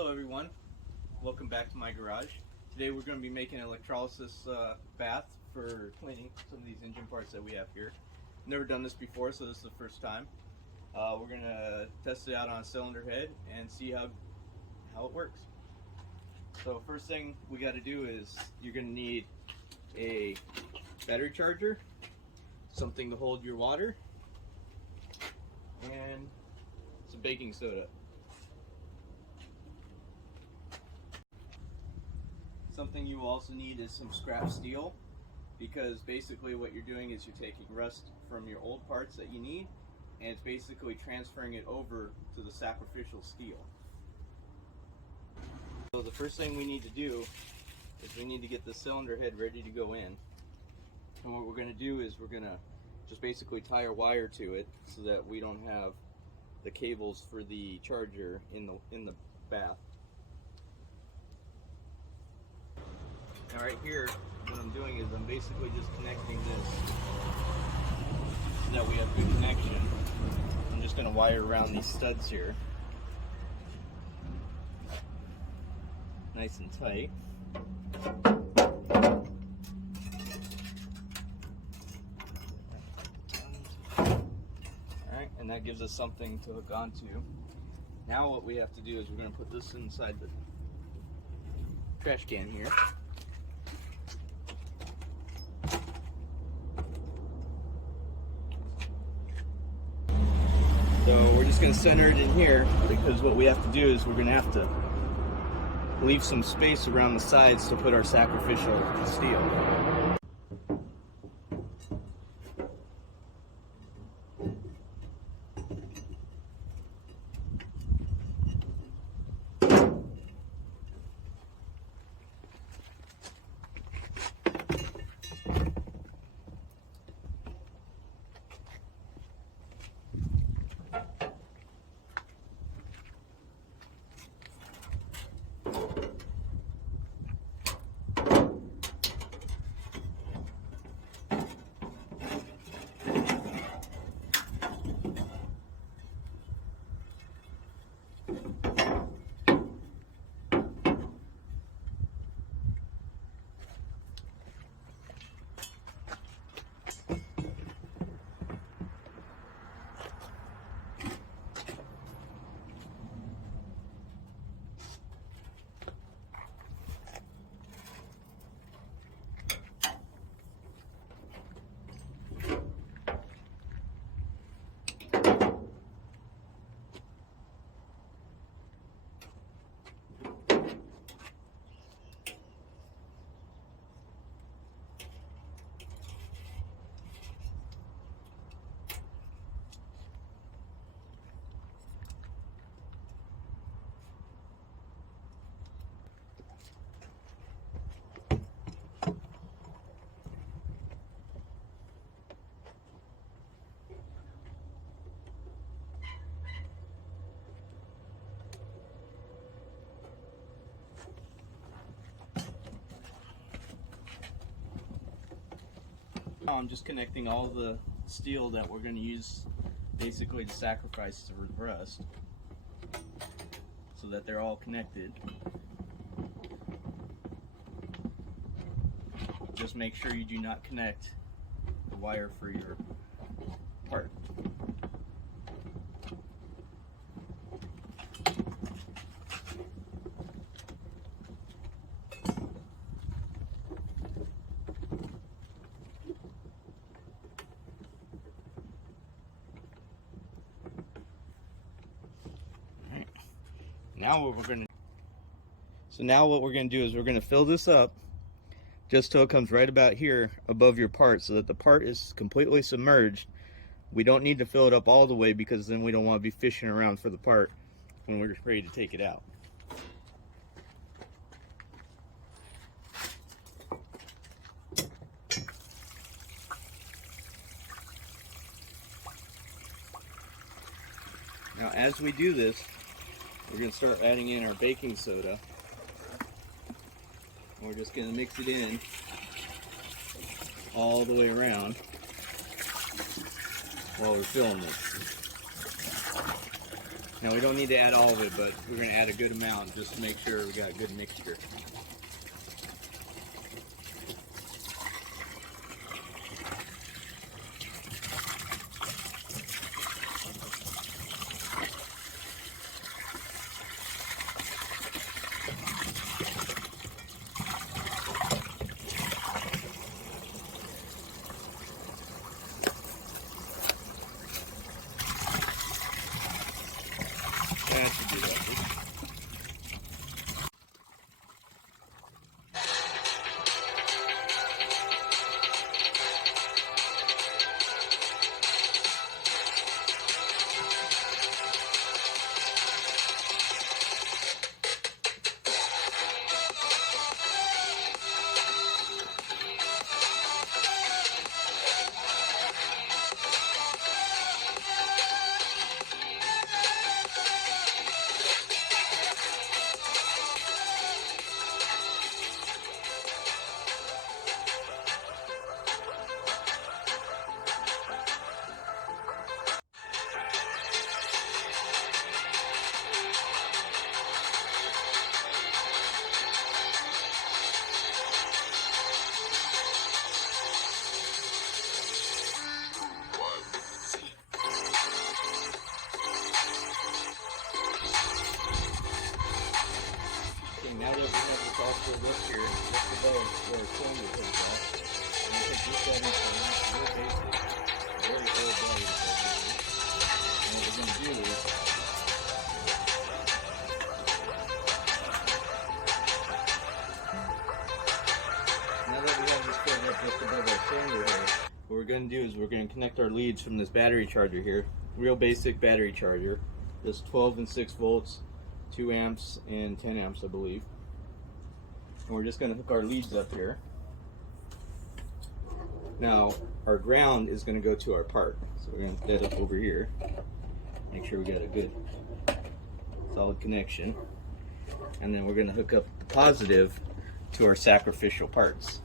Hello everyone, welcome back to my garage. Today we're going to be making an electrolysis bath for cleaning some of these engine parts that we have here. Never done this before, so this is the first time. We're going to test it out on a cylinder head and see how it works. So first thing we got to do is you're going to need a battery charger, something to hold your water, and some baking soda. Something you also need is some scrap steel, because basically what you're doing is you're taking rust from your old parts that you need and it's basically transferring it over to the sacrificial steel. So the first thing we need to do is we need to get the cylinder head ready to go in. And what we're going to do is we're going to just basically tie a wire to it so that we don't have the cables for the charger in the bath. Now right here, what I'm doing is I'm basically just connecting this so that we have good connection. I'm just going to wire around these studs here. Nice and tight. Alright, and that gives us something to hook onto. Now what we have to do is we're going to put this inside the trash can here. So we're just going to center it in here, because what we have to do is we're going to have to leave some space around the sides to put our sacrificial steel. Now I'm just connecting all the steel that we're going to use basically to sacrifice the rust, so that they're all connected. Just make sure you do not connect the wire for your part. Now what we're going to do is we're going to fill this up just till it comes right about here above your part, so that the part is completely submerged. We don't need to fill it up all the way, because then we don't want to be fishing around for the part when we're ready to take it out. Now as we do this, we're going to start adding in our baking soda. We're just going to mix it in all the way around while we're filling it. Now we don't need to add all of it, but we're going to add a good amount just to make sure we got a good mixture. That should do that. Now that we have this all filled up here, let's go where our cylinder goes off. And we take this out into real basic, very old body. And what we're going to do is now that we have this filled up just above our cylinder here, what we're going to do is we're going to connect our leads from this battery charger here. Real basic battery charger. Just 12 and 6 volts. 2 amps and 10 amps, I believe. And we're just going to hook our leads up here. Now, our ground is going to go to our part. So we're going to set up over here. Make sure we got a good solid connection. And then we're going to hook up the positive to our sacrificial parts.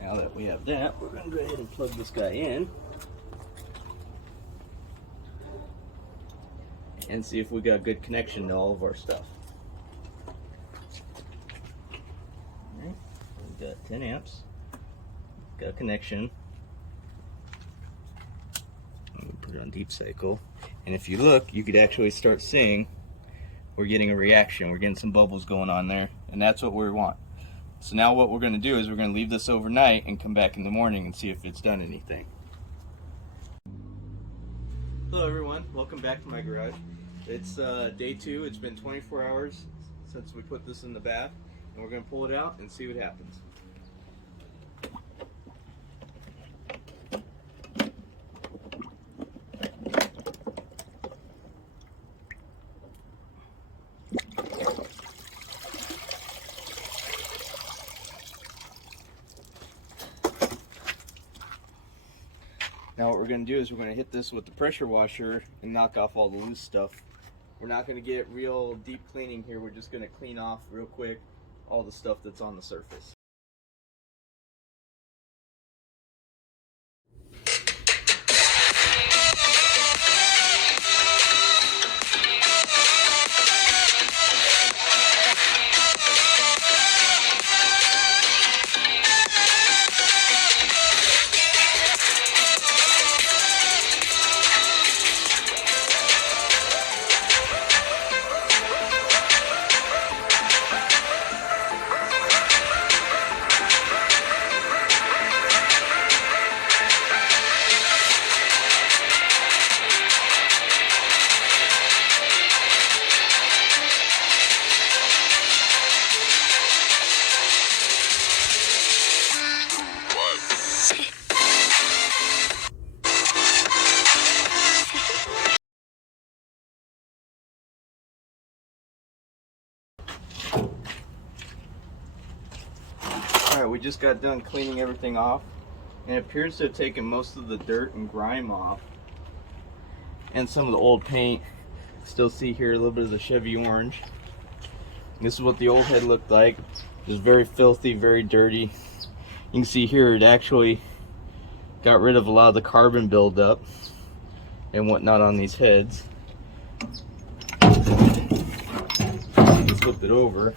Now that we have that, we're going to go ahead and plug this guy in. And see if we got good connection to all of our stuff. Alright, we got 10 amps. Got a connection. I'm gonna put it on deep cycle. And if you look, you could actually start seeing we're getting a reaction. We're getting some bubbles going on there. And that's what we want. So now what we're going to do is we're going to leave this overnight and come back in the morning and see if it's done anything. Hello everyone, welcome back to my garage. It's day 2. It's been 24 hours since we put this in the bath, and we're going to pull it out and see what happens. Now what we're going to do is we're going to hit this with the pressure washer and knock off all the loose stuff. We're not going to get real deep cleaning here. We're just going to clean off real quick all the stuff that's on the surface. Alright, we just got done cleaning everything off, and it appears to have taken most of the dirt and grime off and some of the old paint. Still see here a little bit of the Chevy orange. This is what the old head looked like. It was very filthy, very dirty. You can see here it actually got rid of a lot of the carbon buildup and whatnot on these heads. flip it over.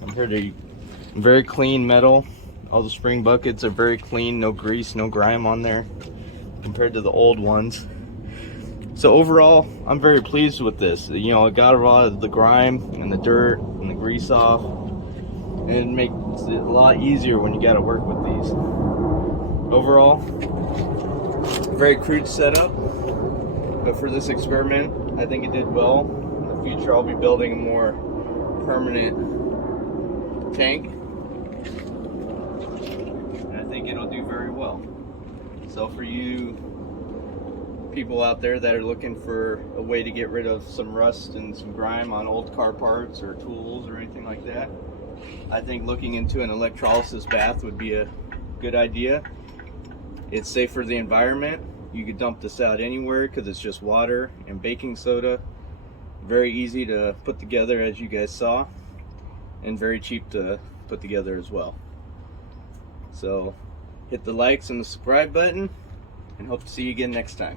Compared to very clean metal, all the spring buckets are very clean, no grease, no grime on there compared to the old ones. So overall, I'm very pleased with this. You know, it got a lot of the grime and the dirt and the grease off, and it makes it a lot easier when you got to work with these. Overall, very crude setup, but for this experiment, I think it did well. In the future, I'll be building a more permanent tank, and I think it'll do very well. So for you people out there that are looking for a way to get rid of some rust and some grime on old car parts or tools or anything like that, I think looking into an electrolysis bath would be a good idea. It's safe for the environment. You could dump this out anywhere because it's just water and baking soda. Very easy to put together, as you guys saw, and very cheap to put together as well. So hit the likes and the subscribe button, and hope to see you again next time.